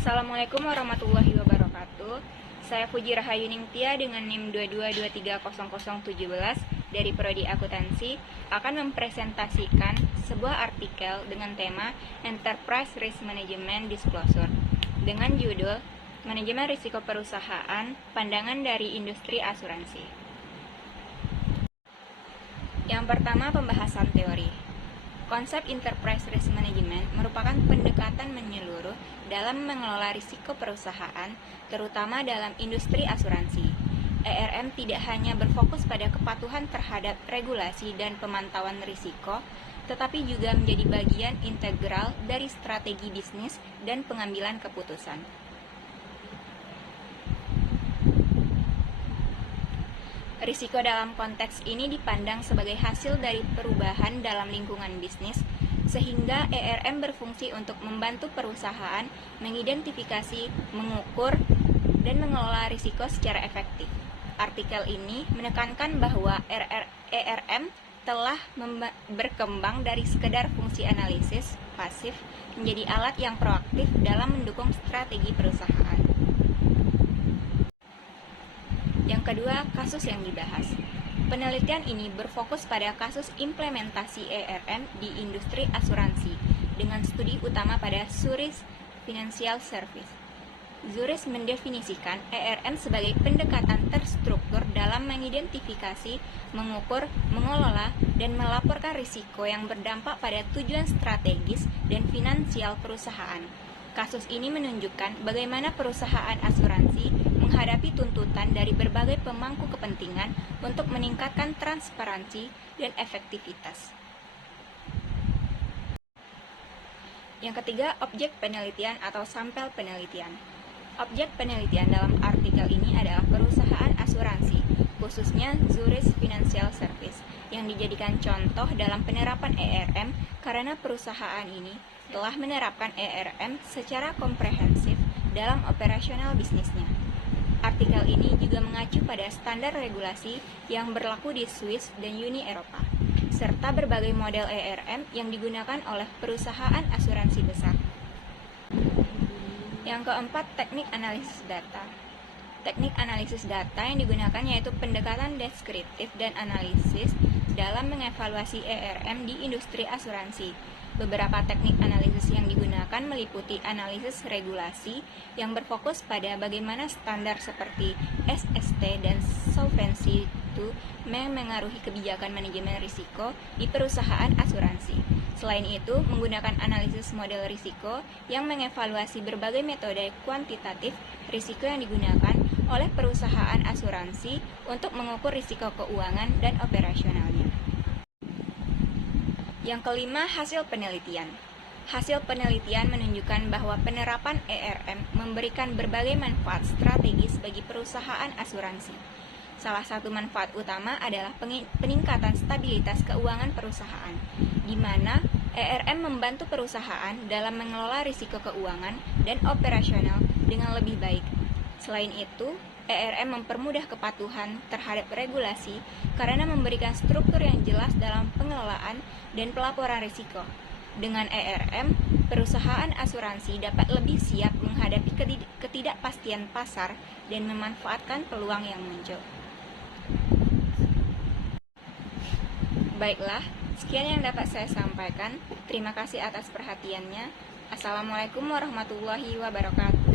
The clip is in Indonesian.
Assalamualaikum warahmatullahi wabarakatuh. Saya Puji Rahayu Ningtia dengan NIM 22230017 dari Prodi Akuntansi akan mempresentasikan sebuah artikel dengan tema Enterprise Risk Management Disclosure dengan judul Manajemen Risiko Perusahaan, Pandangan dari Industri Asuransi. Yang pertama, pembahasan teori. Konsep Enterprise Risk Management merupakan pendekatan menyeluruh dalam mengelola risiko perusahaan, terutama dalam industri asuransi. ERM tidak hanya berfokus pada kepatuhan terhadap regulasi dan pemantauan risiko, tetapi juga menjadi bagian integral dari strategi bisnis dan pengambilan keputusan. Risiko dalam konteks ini dipandang sebagai hasil dari perubahan dalam lingkungan bisnis, sehingga ERM berfungsi untuk membantu perusahaan mengidentifikasi, mengukur, dan mengelola risiko secara efektif. Artikel ini menekankan bahwa ERM telah berkembang dari sekedar fungsi analisis pasif menjadi alat yang proaktif dalam mendukung strategi perusahaan. Yang kedua, kasus yang dibahas. Penelitian ini berfokus pada kasus implementasi ERM di industri asuransi dengan studi utama pada Zurich Financial Service. Zurich mendefinisikan ERM sebagai pendekatan terstruktur dalam mengidentifikasi, mengukur, mengelola, dan melaporkan risiko yang berdampak pada tujuan strategis dan finansial perusahaan. Kasus ini menunjukkan bagaimana perusahaan asuransi menghadapi tuntutan dari berbagai pemangku kepentingan untuk meningkatkan transparansi dan efektivitas. Yang ketiga, objek penelitian atau sampel penelitian. Objek penelitian dalam artikel ini adalah perusahaan asuransi, khususnya Zurich Financial Service, yang dijadikan contoh dalam penerapan ERM karena perusahaan ini telah menerapkan ERM secara komprehensif dalam operasional bisnisnya. Artikel ini juga mengacu pada standar regulasi yang berlaku di Swiss dan Uni Eropa, serta berbagai model ERM yang digunakan oleh perusahaan asuransi besar. Yang keempat, teknik analisis data. Teknik analisis data yang digunakan yaitu pendekatan deskriptif dan analisis dalam mengevaluasi ERM di industri asuransi. Beberapa teknik analisis yang digunakan meliputi analisis regulasi yang berfokus pada bagaimana standar seperti SST dan Solvency II mengaruhi kebijakan manajemen risiko di perusahaan asuransi. Selain itu, menggunakan analisis model risiko yang mengevaluasi berbagai metode kuantitatif risiko yang digunakan oleh perusahaan asuransi untuk mengukur risiko keuangan dan operasionalnya. Yang kelima, hasil penelitian. Hasil penelitian menunjukkan bahwa penerapan ERM memberikan berbagai manfaat strategis bagi perusahaan asuransi. Salah satu manfaat utama adalah peningkatan stabilitas keuangan perusahaan, di mana ERM membantu perusahaan dalam mengelola risiko keuangan dan operasional dengan lebih baik. Selain itu, ERM mempermudah kepatuhan terhadap regulasi karena memberikan struktur yang jelas dalam pengelolaan dan pelaporan risiko. Dengan ERM, perusahaan asuransi dapat lebih siap menghadapi ketidakpastian pasar dan memanfaatkan peluang yang muncul. Baiklah, sekian yang dapat saya sampaikan. Terima kasih atas perhatiannya. Assalamualaikum warahmatullahi wabarakatuh.